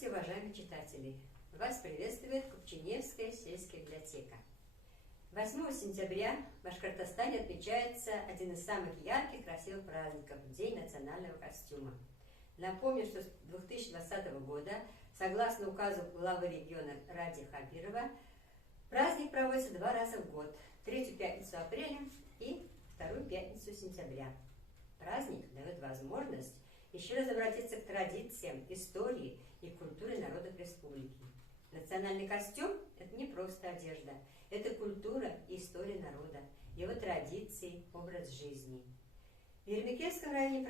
Здравствуйте, уважаемые читатели! Вас приветствует Купчиневская сельская библиотека. 8 сентября в Башкортостане отмечается один из самых ярких, красивых праздников – День национального костюма. Напомню, что с 2020 года, согласно указу главы региона Ради Хабирова, праздник проводится 2 раза в год – третью пятницу апреля и вторую пятницу сентября. Праздник дает возможность еще раз обратиться к традициям, истории и культуре народов республики. Национальный костюм – это не просто одежда, это культура и история народа, его традиции, образ жизни. В Ермекельском районе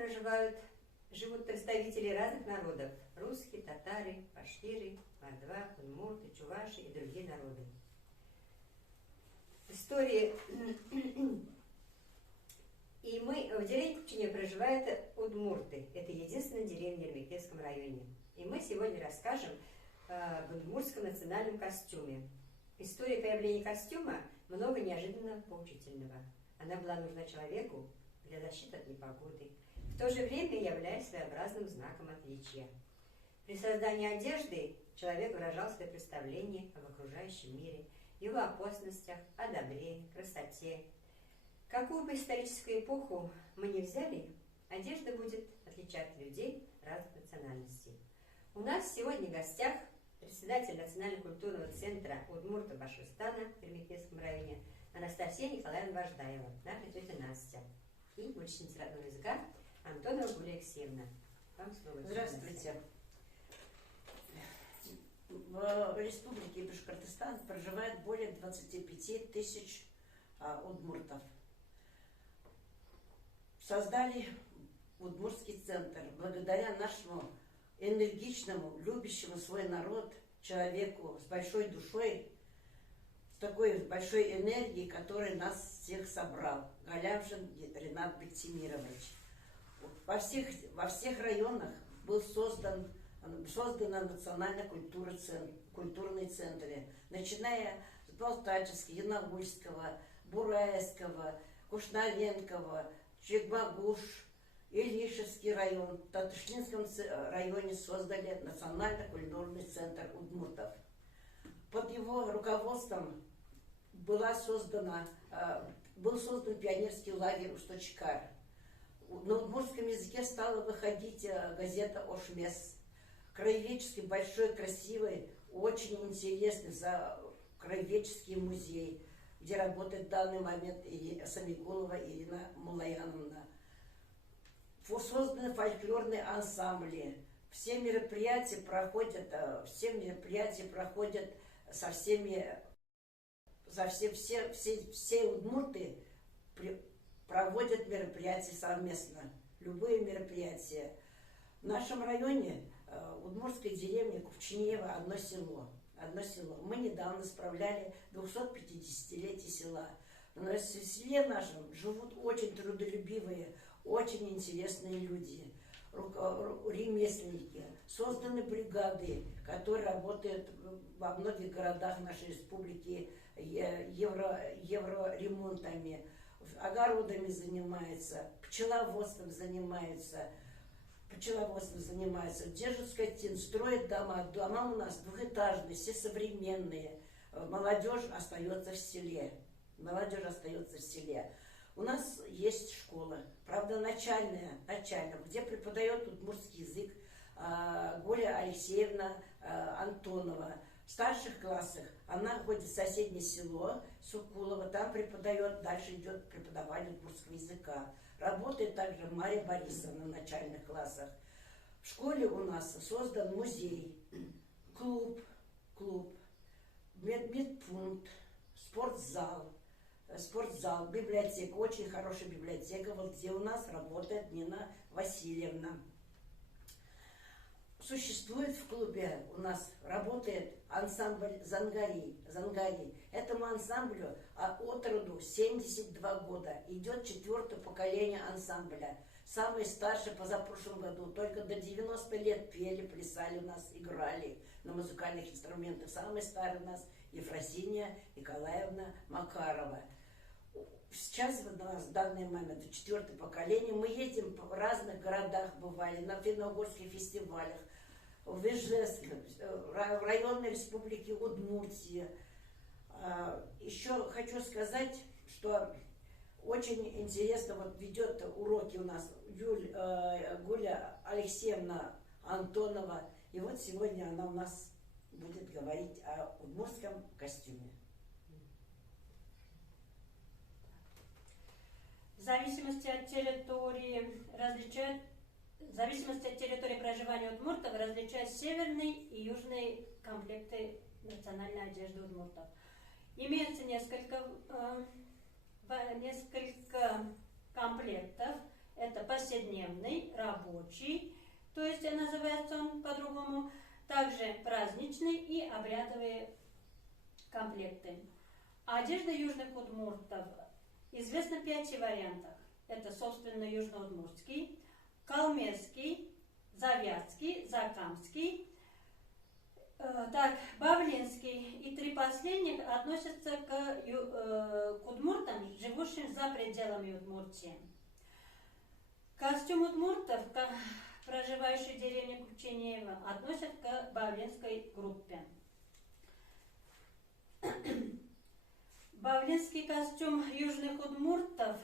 живут представители разных народов – русские, татары, башкиры, мордва, удмурты, чуваши и другие народы. Истории. И в деревне Купчине проживают удмурты. Это единственная деревня в Ермекельском районе. И мы сегодня расскажем об удмуртском национальном костюме. История появления костюма много неожиданного поучительного. Она была нужна человеку для защиты от непогоды, в то же время являясь своеобразным знаком отличия. При создании одежды человек выражал свои представления об окружающем мире, его опасностях, о добре, красоте. Какую бы историческую эпоху мы ни взяли, одежда будет отличать людей разных национальностей. У нас сегодня в гостях председатель Национально-культурного центра Удмурта Башкортостана в Ермекельском районе Анастасия Николаевна Вождаева, наша тетя Настя, и ученица родного языка Антонова Гулия Алексеевна. Вам слово. Здравствуйте. В Республике Башкортостан проживает более 25 тысяч удмуртов. Создали Удмуртский центр благодаря нашему энергичному, любящему свой народ человеку с большой душой, с такой большой энергией, который нас всех собрал. Галямшин Ренат Бектимирович. Во всех районах был созданы национально-культурные центры, начиная с Балтачевского, Янаульского, Бурайского, Кушналенкова, Чекбагуш, Илишевский район. В Татышлинском районе создали национально-культурный центр удмуртов. Под его руководством был создан пионерский лагерь Усточкар. На удмуртском языке стала выходить газета «Ошмес». Краеведческий, большой, красивый, очень интересный краеведческий музей, где работает в данный момент Самигулова Ирина Мулаяновна. Созданы фольклорные ансамбли. Все мероприятия проходят все удмурты проводят мероприятия совместно. Любые мероприятия. В нашем районе удмуртская деревня Купчинева одно село. Мы недавно справляли 250-летие села. Но в селе нашем живут очень трудолюбивые, очень интересные люди, ремесленники. Созданы бригады, которые работают во многих городах нашей республики евроремонтами, огородами занимаются, пчеловодством занимаются, держат скотин, строят дома. Дома у нас двухэтажные, все современные. Молодежь остается в селе. У нас есть школа, правда начальная, где преподает удмуртский язык Гуля Алексеевна Антонова. В старших классах она ходит в соседнее село Сукулово, там преподает, дальше идет преподавание удмуртского языка. Работает также Мария Борисовна в начальных классах. В школе у нас создан музей, клуб, медпункт, спортзал, библиотека, очень хорошая библиотека, вот где у нас работает Нина Васильевна. Существует в клубе, у нас работает ансамбль Зангари. Этому ансамблю от роду 72 года. Идет 4-е поколение ансамбля. Самые старшие позапрошлом году только до 90 лет пели, плясали у нас, играли на музыкальных инструментах. Самые старые у нас Ефросинья Николаевна Макарова. Сейчас у нас в данный момент 4-е поколение. Мы ездим в разных городах, бывали на финно-угорских фестивалях. в Ижевск, в районной республике Удмуртия. Еще хочу сказать, что очень интересно, вот ведет уроки у нас Гуля Алексеевна Антонова. И вот сегодня она у нас будет говорить о удмуртском костюме. В зависимости от территории проживания удмуртов различают северные и южные комплекты национальной одежды удмуртов. Имеется несколько комплектов. Это повседневный, рабочий, то есть называется он по-другому, также праздничные и обрядовые комплекты. Одежда южных удмуртов известна в 5 вариантах. Это, собственно, южноудмуртский, калмыцкий, завятский, закамский, бавлинский. И 3 последних относятся к удмуртам, живущим за пределами Удмуртии. Костюм удмуртов, проживающих в деревне Купченеево, относят к бавлинской группе. Бавлинский костюм южных удмуртов,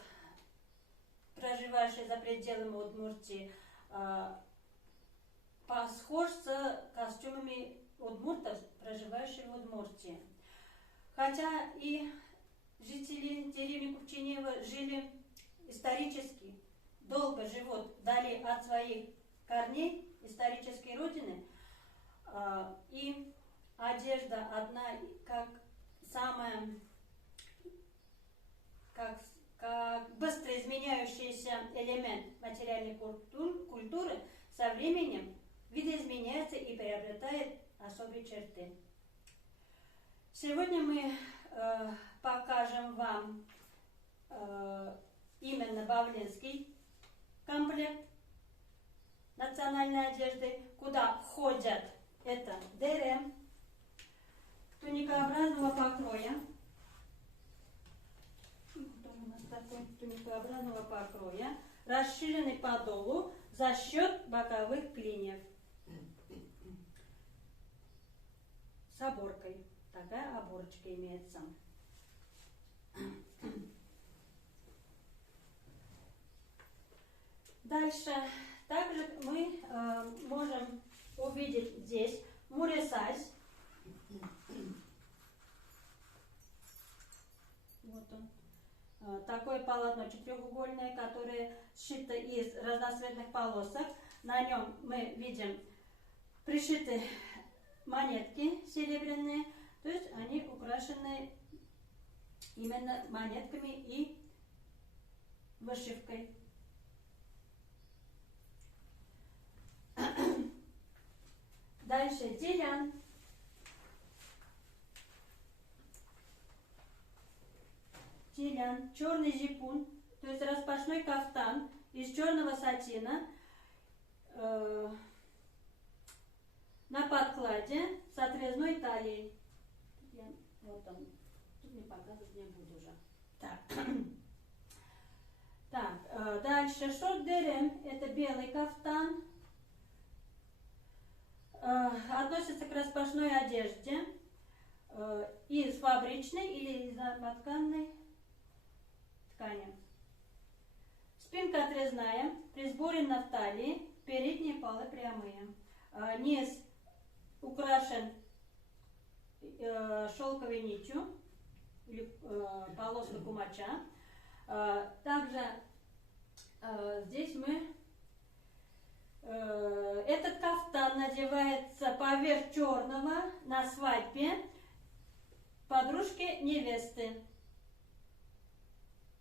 проживающих за пределами Удмуртии, похож с костюмами удмуртов, проживающих в Удмуртии. Хотя и жители деревни Купченеево жили исторически, долго живут вдали от своих корней, исторической родины, и одежда одна как самая как быстро изменяющийся элемент материальной культуры со временем видоизменяется и приобретает особые черты. Сегодня мы покажем вам именно бавлинский комплект национальной одежды, куда входят это дерем, туникообразного покроя, расширенный по долу за счет боковых клиньев с оборкой. Такая оборочка имеется. Дальше также мы можем увидеть здесь муресась. Вот он. Такое полотно 4-угольное, которое сшито из разноцветных полосок. На нем мы видим пришиты монетки серебряные, то есть они украшены именно монетками и вышивкой. Дальше делян. Черный зипун, то есть распашной кафтан из черного сатина на подкладе с отрезной талией. Вот он. Тут не показывать не буду уже. Так, дальше шот-дерем, это белый кафтан. Относится к распашной одежде из фабричной или из однотканной ткани. Спинка отрезная, при сборе на талии, передние полы прямые. Низ украшен шелковой нитью или полоской кумача. Также здесь мы этот кафтан надевается поверх черного на свадьбе подружки невесты.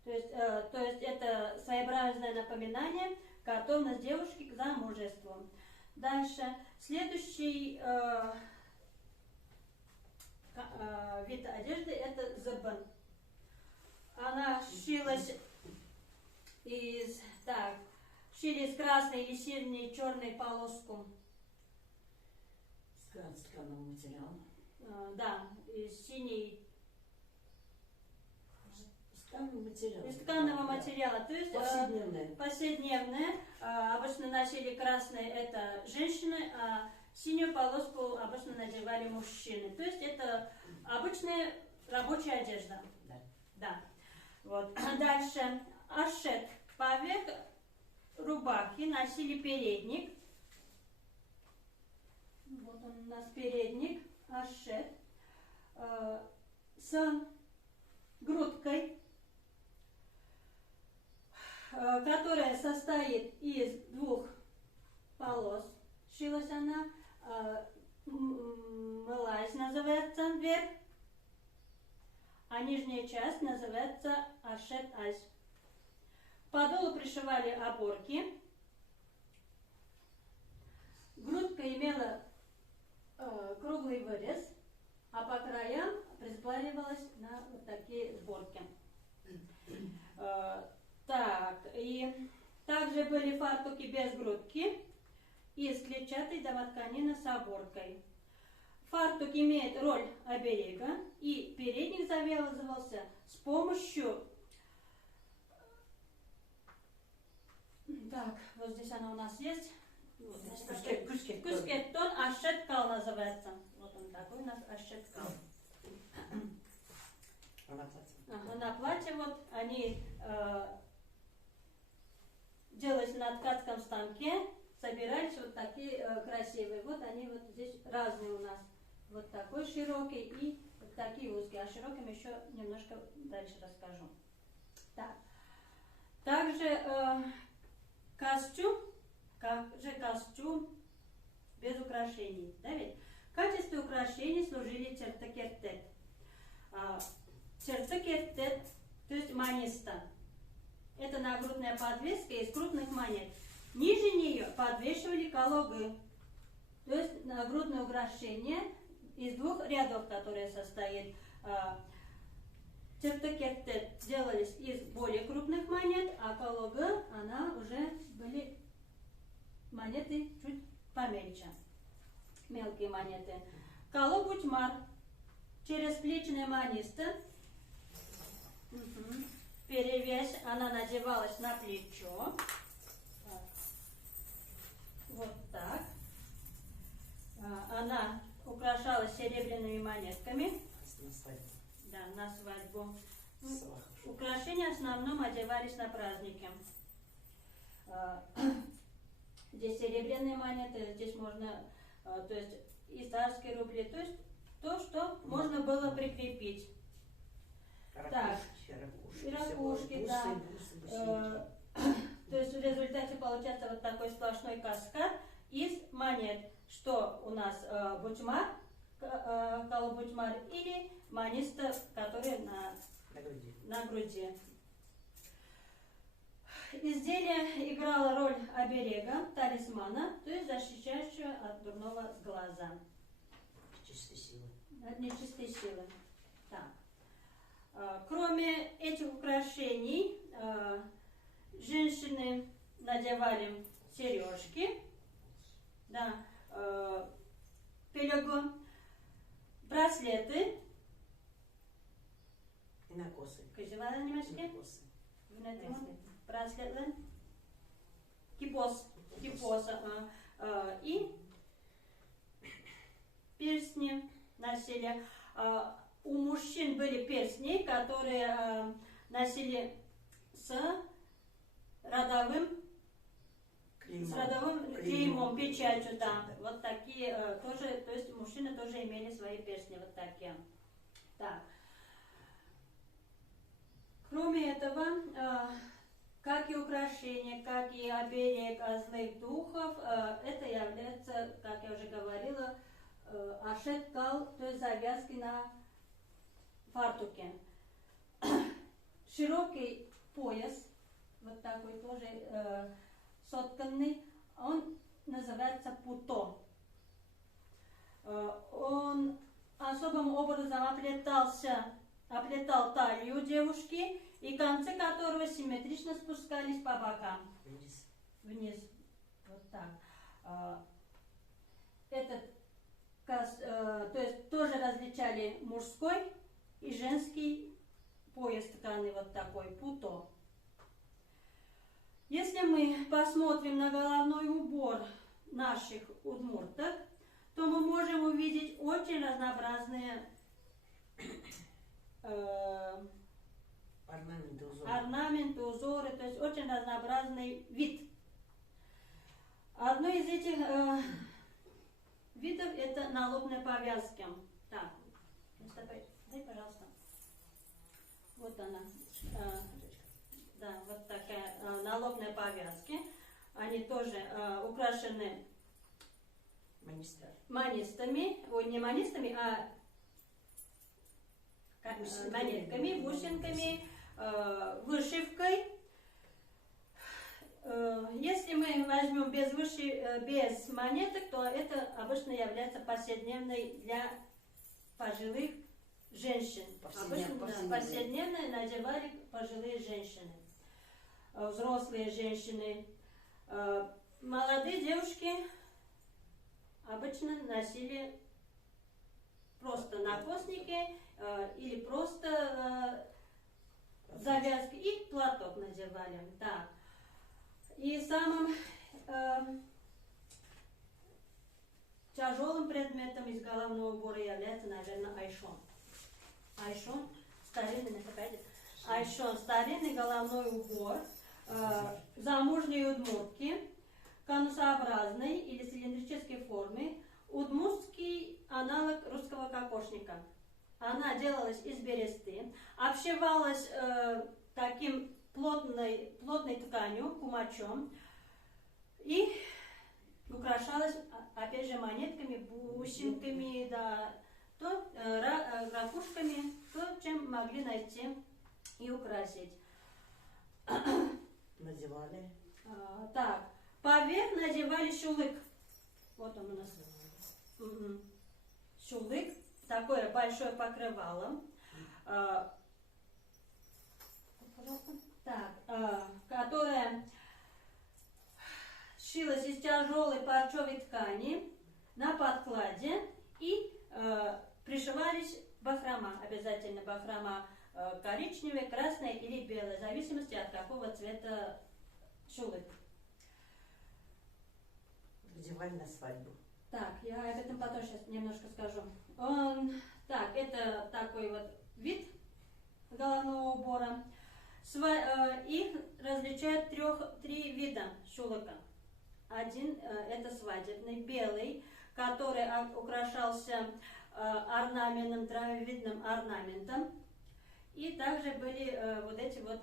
То есть это своеобразное напоминание готовность девушки к замужеству. Дальше следующий вид одежды это зыбан. Она шилась шили из красной или синей черной полоску. С тканого материала. Да, из синей. Из тканого материала, то есть повседневное. Обычно носили красное это женщины, а синюю полоску обычно надевали мужчины. То есть это обычная рабочая одежда. Да. Да. Вот. Дальше ашет. Поверх рубахи носили передник. Вот он у нас передник, ашет, с грудкой, которая состоит из двух полос. Шилась она, мылась называется вверх, а нижняя часть называется ашет-ась. К подолу пришивали оборки. Грудка имела круглый вырез, а по краям приспаривалась на вот такие сборки. Так, и также были фартуки без грудки из клетчатой домотканины с оборкой. Фартук имеет роль оберега, и передник завязывался с помощью... Так, вот здесь она у нас есть. Кускеттон, ашеткал называется. Вот он такой у нас ашеткал. На платье вот они делались на ткацком станке, собирались вот такие красивые. Вот они вот здесь разные у нас. Вот такой широкий и вот такие узкие. О широком еще немножко дальше расскажу. Так. Также костюм без украшений. Да, ведь? В качестве украшений служили чертакертет. Чертакертет, то есть маниста. Это нагрудная подвеска из крупных монет. Ниже нее подвешивали калогы, то есть нагрудное украшение из двух рядов, которые состоят. Чертакертет делались из более крупных монет, а калога, она уже были монеты чуть поменьше, мелкие монеты. Калогутьмар, чересплечная маниста, перевязь, она надевалась на плечо, вот так. Она украшалась серебряными монетками. Да, на свадьбу. Украшения в основном одевались на праздники. Здесь серебряные монеты, здесь можно, то есть и царские рубли, то есть то, что можно было прикрепить. Так, ракушки, да. То есть в результате получается вот такой сплошной каскад из монет, что у нас бутьмар, калабутьмар или маниста, которые на груди. Изделие играло роль оберега, талисмана, то есть защищающего от дурного глаза. Чистой силы. От нечистой силы. Так. Кроме этих украшений, женщины надевали сережки, да, пелего, браслеты. И на косы. Кажевала немножко? Браслеты. Кипос. И перстни носили. У мужчин были перстни, которые носили с родовым клеймом, печатью, да. Вот такие тоже, то есть мужчины тоже имели свои перстни, вот такие. Так. Кроме этого, как и украшение, как и оберег от злых духов, это является, как я уже говорила, ашет-кал, то есть завязки на фартуке. Широкий пояс, вот такой тоже сотканный, он называется путо. Он особым образом оплетал талию девушки, и концы которого симметрично спускались по бокам. Вниз. Вот так. То есть тоже различали мужской и женский пояс ткани, вот такой, путо. Если мы посмотрим на головной убор наших удмуртов, то мы можем увидеть очень разнообразные орнаменты, узоры, то есть очень разнообразный вид. Одно из этих видов это налобные повязки. Так, дай, пожалуйста. Вот она. Да, вот такая налобные повязки. Они тоже украшены манистами, ой, не манистами, а монетками, бусинками, вышивкой. Если мы возьмем без монеток, то это обычно является повседневной для пожилых женщин. Повседневно надевали пожилые женщины, взрослые женщины. Молодые девушки обычно носили просто накосники или просто завязки и платок надевали. Так. И самым тяжелым предметом из головного убора является, наверное, айшон. Айшон, старинный головной убор замужней удмуртки, конусообразной или цилиндрической формы, удмуртский аналог русского кокошника. Она делалась из бересты, обшивалась таким плотной тканью, кумачом, и украшалась, опять же, монетками, бусинками, да, то ракушками, то, чем могли найти и украсить. Надевали. Так, поверх надевали шулык. Вот он у нас. Шулык, такое большое покрывало. Так, которая шилась из тяжелой парчевой ткани на подкладе и пришивались бахрома, обязательно бахрома коричневая, красная или белая, в зависимости от какого цвета шулык. Надевали на свадьбу. Так, я об этом потом сейчас немножко скажу. Так, это такой вот вид головного убора. Их различают три вида шулыка. Один это свадебный, белый, который украшался орнаментом, травовидным орнаментом. И также были вот эти вот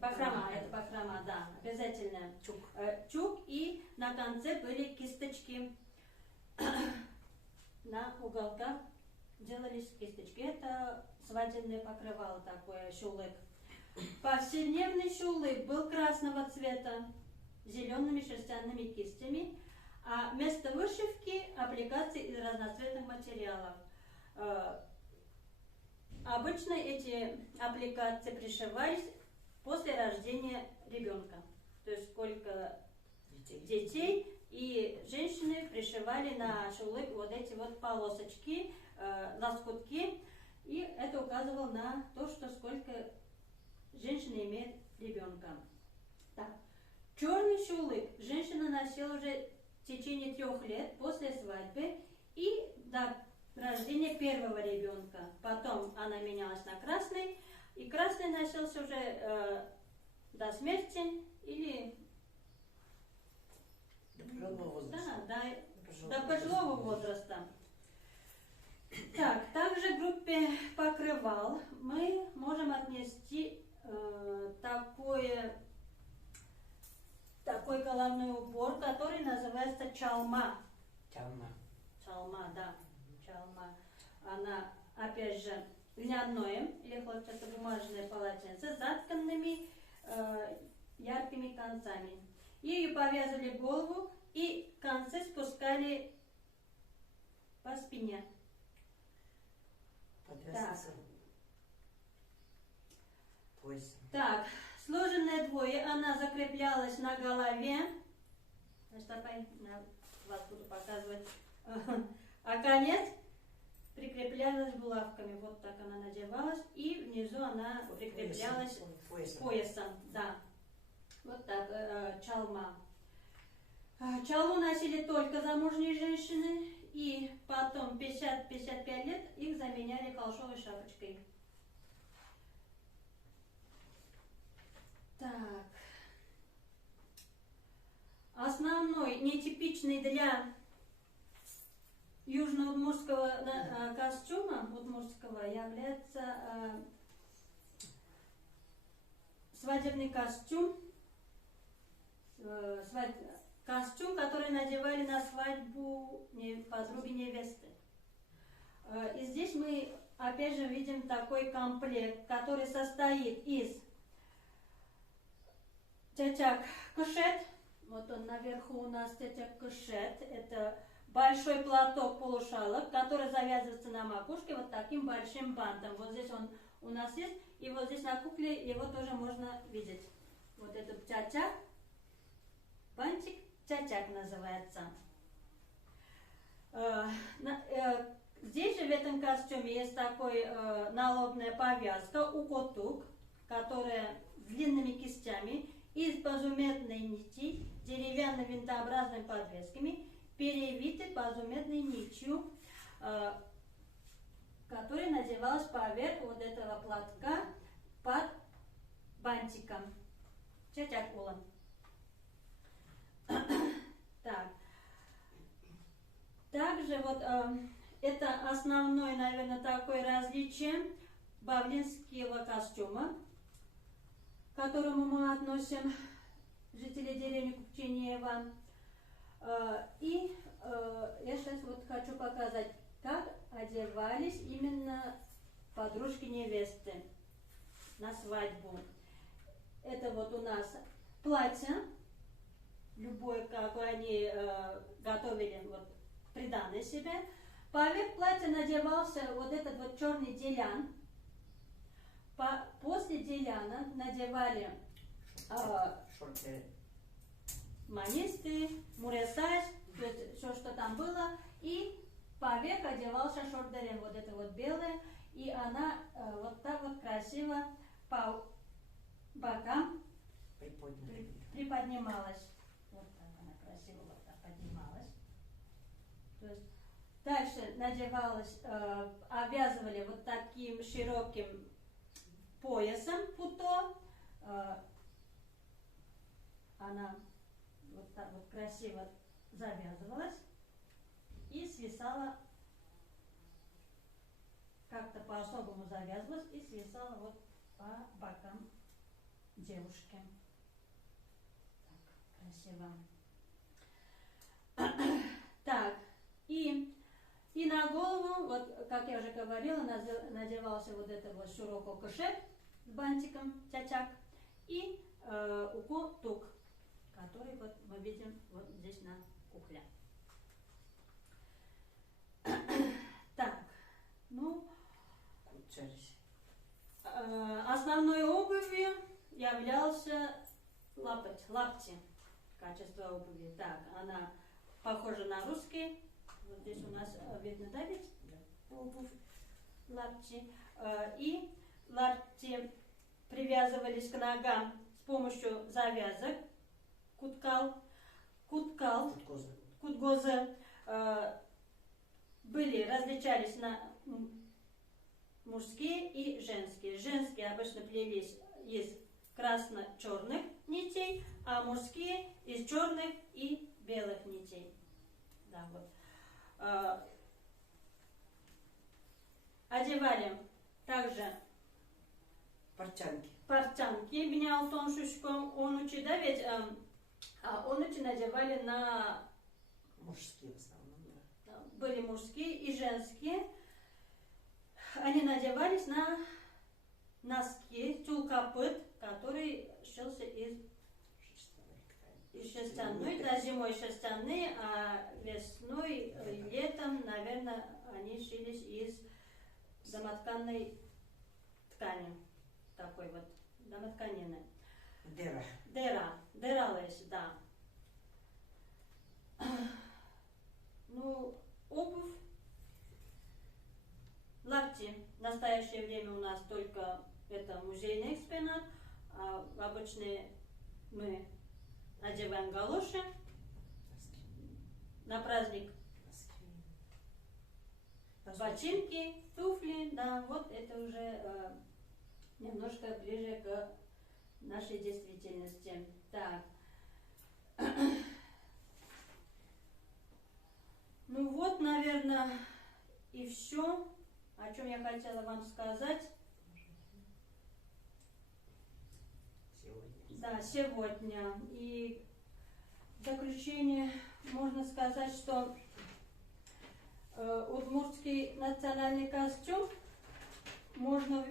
бахрома, это бахрома, да, обязательно. Чук, и на конце были кисточки, на уголках делались кисточки. Это свадебное покрывало такое, шулык. Повседневный шулык был красного цвета, зелеными шерстяными кистями, а вместо вышивки аппликации из разноцветных материалов. Обычно эти аппликации пришивались после рождения ребенка. То есть сколько детей и женщины пришивали на шулык вот эти вот полосочки, лоскутки, и это указывало на то, что сколько женщина имеет ребенка. Так. Черный шулык женщина носила уже в течение 3 лет после свадьбы и до рождения первого ребенка. Потом она менялась на красный, и красный носился уже до смерти или до пожилого возраста. Так, также к группе покрывал мы можем отнести такой головной убор, который называется чалма. Чалма, да. Чалма. Она, опять же, льняное или хлопчатобумажное полотенце с затканными яркими концами. Ею повязывали голову и концы спускали по спине. Так, сложенная двое, она закреплялась на голове. Вас буду показывать. А конец прикреплялась булавками. Вот так она надевалась. И внизу она прикреплялась поясом. Да. Вот так, чалма. Чалу носили только замужние женщины, и потом 50-55 лет их заменяли холщовой шапочкой. Так. Основной, нетипичный для южноудмуртского костюма удмуртского является свадебный костюм, костюм, который надевали на свадьбу подруги невесты. И здесь мы опять же видим такой комплект, который состоит из тетяк кышет. Вот он наверху у нас тетяк кышет. Это большой платок полушалок, который завязывается на макушке вот таким большим бантом. Вот здесь он у нас есть, и вот здесь на кукле его тоже можно видеть. Вот этот тятяк, бантик, тятяк называется. Здесь же в этом костюме есть такой налобная повязка укотук, которая с длинными кистями из позуметной нити, деревянными винтообразными подвесками, перевиты позуметной нитью, которая надевалась поверх вот этого платка под бантиком. Чатякула. Так. Также вот это основное, наверное, такое различие бавлинского костюма, к которому мы относим жителей деревни Купченева. И я сейчас вот хочу показать, как одевались именно подружки невесты на свадьбу. Это вот у нас платье, любое, как они готовили вот, приданое себе. Поверх платья надевался вот этот вот черный делян. После деляна надевали манисты, муресаж, все, что там было, и поверх одевался шордерен, вот это вот белое, и она вот так вот красиво по бокам приподнималась. Вот так она красиво вот так поднималась. То есть дальше надевалась, обвязывали вот таким широким поясом путо. Она вот так вот красиво завязывалась и свисала, как-то по-особому завязывалась и свисала вот по бокам девушки. Так, красиво. Так, и на голову, вот как я уже говорила, надевался вот это вот широкий кошель с бантиком, тятяк, и укотук, который вот мы видим вот здесь на кукле. Так, ну, основной обувью являлся лапти, качество обуви. Так, она похожа на русский. Вот здесь у нас видно, да, ведь? Обувь, лапти. И лапти привязывались к ногам с помощью завязок, кутгозы, различались на мужские и женские. Женские обычно плелись из красно-черных нитей, а мужские из черных и белых нитей. Да, вот. Одевали также портянки, менял тон шушком, онучи, да, ведь онучи надевали на... Мужские в основном, да. Были мужские и женские. Они надевались на носки, тюлкопыт, который шился из шерстяной, да, зимой шерстяные, а весной, летом, наверное, они шились из домотканной ткани. Такой вот, домотканины. Дералась, да. Ну, обувь, лапти. В настоящее время у нас только это музейный экспонат, а обычно мы одеваем галоши, на праздник. Ботинки, туфли, да, вот это уже немножко ближе к нашей действительности. Так. Ну вот, наверное, и все, о чем я хотела вам сказать. Да, сегодня. И в заключение можно сказать, что удмуртский национальный костюм можно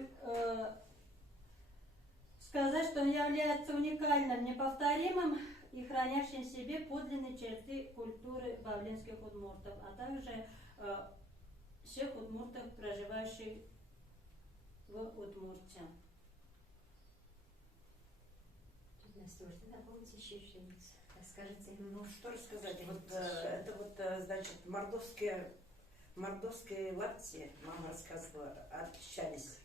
сказать, что он является уникальным, неповторимым и хранящим в себе подлинные черты культуры бавлинских удмуртов, а также всех удмуртов, проживающих в Удмуртии. Настюш, ты напомните еще что-нибудь? Расскажите. Ну, что рассказать? Вот это вот, значит, мордовские лапти, мама рассказывала, отличались.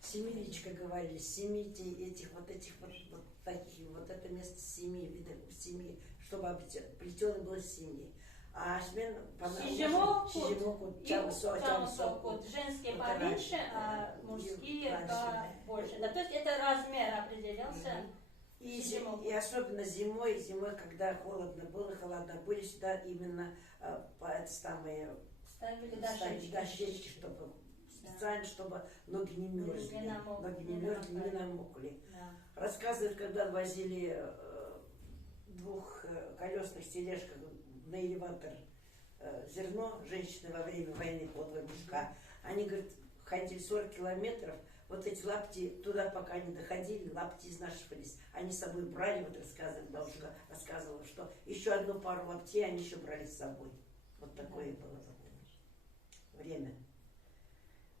Семиличка говорили, этих вот таких, вот это место семи видов, семи, чтобы плетеный был семи. А шмен Шижемокут, чамсокут, женские поменьше, а мужские побольше. Да, то есть это размер определялся. И особенно зимой, когда холодно было, холодно, были сюда именно ставили дощечки, чтобы специально, чтобы ноги не мерзли, не намокли. Да. Рассказывают, когда возили двухколесных тележках на элеватор зерно, женщины во время войны по 2 мешка, они, говорят, ходили 40 километров, вот эти лапти туда пока не доходили, лапти изнашивались, они с собой брали, вот рассказывали, бабушка рассказывала, что еще одну пару лаптей они еще брали с собой. Вот такое было время.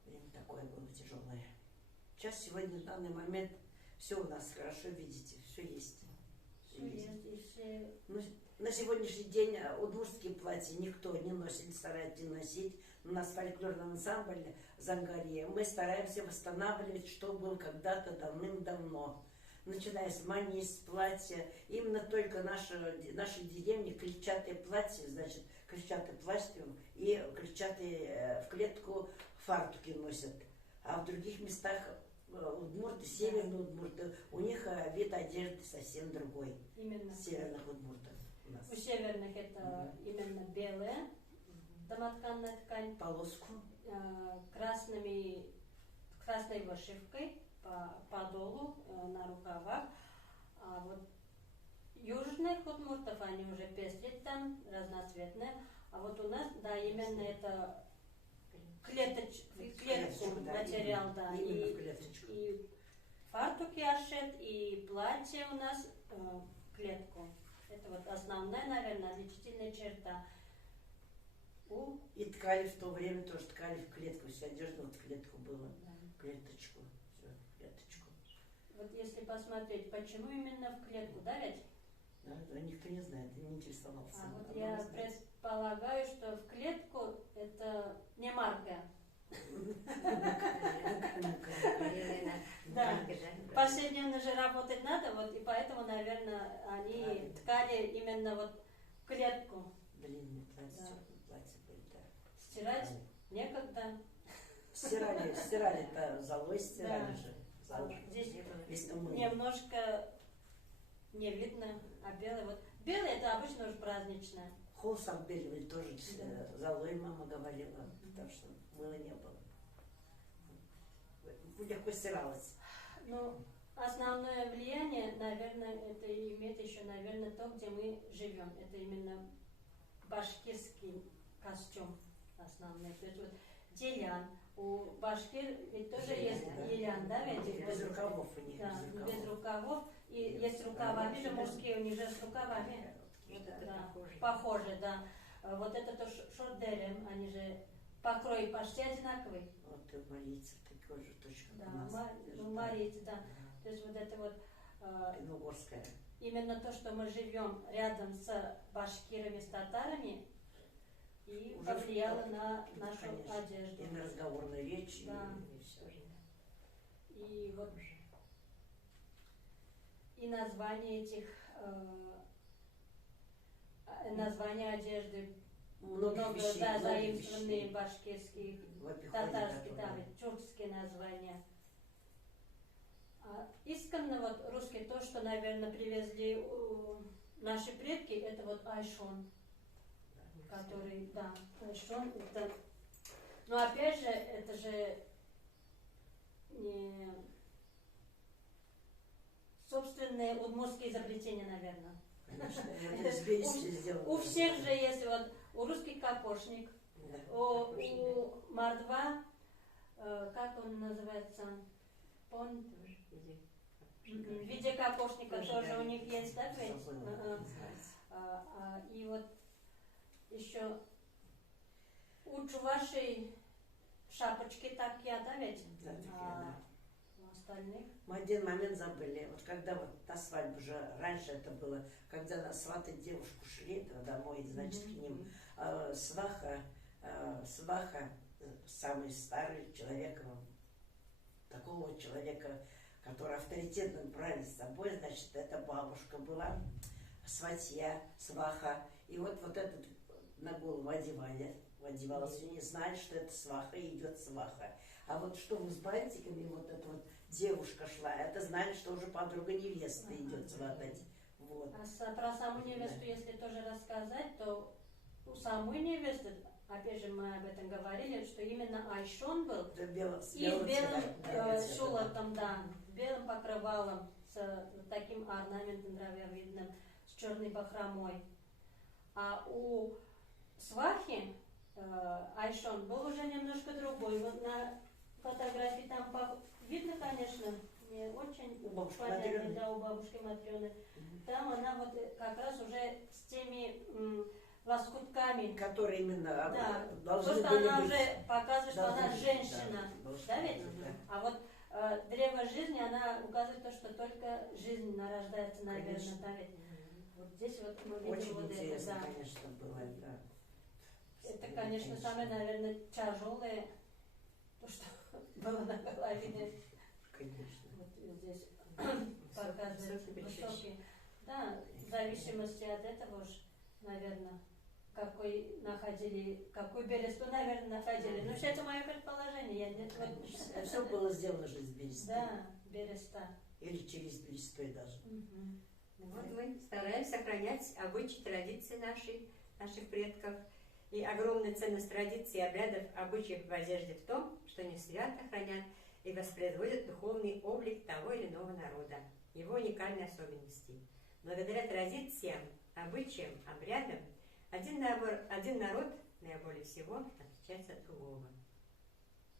Время такое было тяжелое. Сейчас, сегодня, в данный момент, все у нас хорошо, видите, все есть. Ну, на сегодняшний день удмуртские платья никто не носит, не старается не носить. У нас фольклорный ансамбль Зангария. Мы стараемся восстанавливать, что было когда-то давным-давно. Начиная с мании, с платья. Именно только наши деревни клетчатые платья, значит, клетчатый пластик и клетчатые в клетку фартуки носят. А в других местах удмурты, северные удмурты, у них вид одежды совсем другой. Именно. Северных удмуртов у нас. У северных это именно белая домотканная ткань. Полоску. Красной вышивкой по долу, на рукавах. А вот южных удмуртов они уже пестрят там, разноцветные. А вот у нас, да, именно это клетку да, материал, именно, да. Именно в клеточку. И фартуки ашет, и платье у нас клетку. Это вот основная, наверное, отличительная черта. И ткали в то время тоже, ткали в клетку, вся одежда вот в клетку была, Да. клеточку, все, клеточку. Вот если посмотреть, почему именно в клетку, да, ведь? Да, никто не знает, не интересовался. А вот я предполагаю, что в клетку это не марка. Да. Повседневно же работать надо, вот, и поэтому, наверное, они ткали именно вот в клетку. Длинные платья, были, да. Стирать некогда. Стирали-то золой стирали Да. же. Здесь Если мы... немножко не видно, а белый вот. Белый это обычно уже праздничное. Холст отбеливали тоже золой, мама говорила, потому что мыла не было. Легко стиралось. Ну, основное влияние, наверное, это имеет еще, наверное, то, где мы живем. Это именно башкирский костюм основной. То есть вот делян. У башкир ведь тоже есть делян, да, ведь? Без рукавов у них. Да, без рукавов. И есть рукавами же мужские, у них же с рукавами. Да, похоже, да. Вот это то шордерем, они же покрой почти одинаковый. Вот и марийцы такой же точно. Да, марийцы, да. То есть вот это вот Финно-угорская. именно то, что мы живем рядом с башкирами, с татарами, и Уже повлияло на нашу конечно. одежду. И на разговорную речь, Да. и все. И вот и название этих название одежды многих вещей, да, многих заимствованные вещей башкирские, в обиходе, татарские, да, которые- ведь тюркские названия. А исконно вот русские, то, что, наверное, привезли наши предки, это вот айшон, который, да, айшон, это... Но опять же, это же не собственные удмуртские изобретения, наверное. Конечно, это из берести сделано. У всех же есть вот, у русских капошник, Да, у капошник. мордва, как он называется, Тоже в в виде капошника Тоже, тоже да. у них есть, да, ведь? Забыла, называется. И вот еще у чувашей шапочки такие, да, ведь? Да, такие, А да. у остальных? Мы один момент забыли. Вот когда вот на свадьбу же, раньше это было, когда на сваты девушку шли домой, значит, к ним сваха, самый старый человек, такого человека, который авторитетно брали с собой, значит, это бабушка была, сватья, сваха. И вот этот на голову одевалась, и не знали, что это сваха, и идет сваха. А вот что с бантиками, вот эта вот девушка шла, это знали, что уже подруга невесты идет сватать. Вот. Про саму невесту, если тоже рассказать, то у самой невесты, опять же, мы об этом говорили, что именно айшон был, Это с и с белым цветом, шелотом, да, белым покрывалом, с таким орнаментом дрововидным, с черной бахромой. А у свахи айшон был уже немножко другой. Вот на фотографии там видно, конечно, не очень У бабушки понятно, Матрёны. да, у бабушки Матрёны. Там она вот как раз уже с теми лоскутками. которые именно Да, должны то, что были она быть. уже показывает, что Должны она быть, женщина, да, должны да ведь? быть, да. А вот древо жизни, она указывает то, что только жизнь нарождается, наверное, Конечно. да ведь? Вот здесь вот мы видим Очень вот это, интересно, да. конечно, было это. Это, конечно, самое, наверное, тяжелое, то, что было на голове. Конечно. Вот здесь Высокий показывает большой. высокий. Да, в зависимости от этого уж, наверное, какую бересту, наверное, находили. Но все это мое предположение. Я не... Все было сделано же из бересты. Да, береста. Или через берестой даже. Мгм. Вот мы стараемся сохранять обычаи, традиции наших предков. И огромная ценность традиций и обрядов, обычаев в одежде в том, что они свято хранят и воспроизводят духовный облик того или иного народа, его уникальные особенности. Благодаря традициям, обычаям, обрядам, один народ наиболее всего отличается от другого.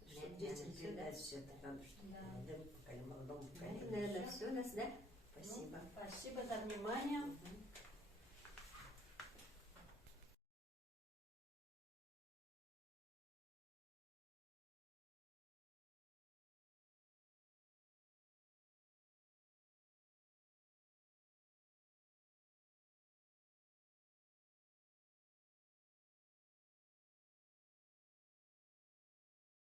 Чтобы детям передать все это надо, чтобы Да. молодому поколению, молодому На этом, поколению. наверное, все у нас, да? Спасибо. Спасибо за внимание. Мгм.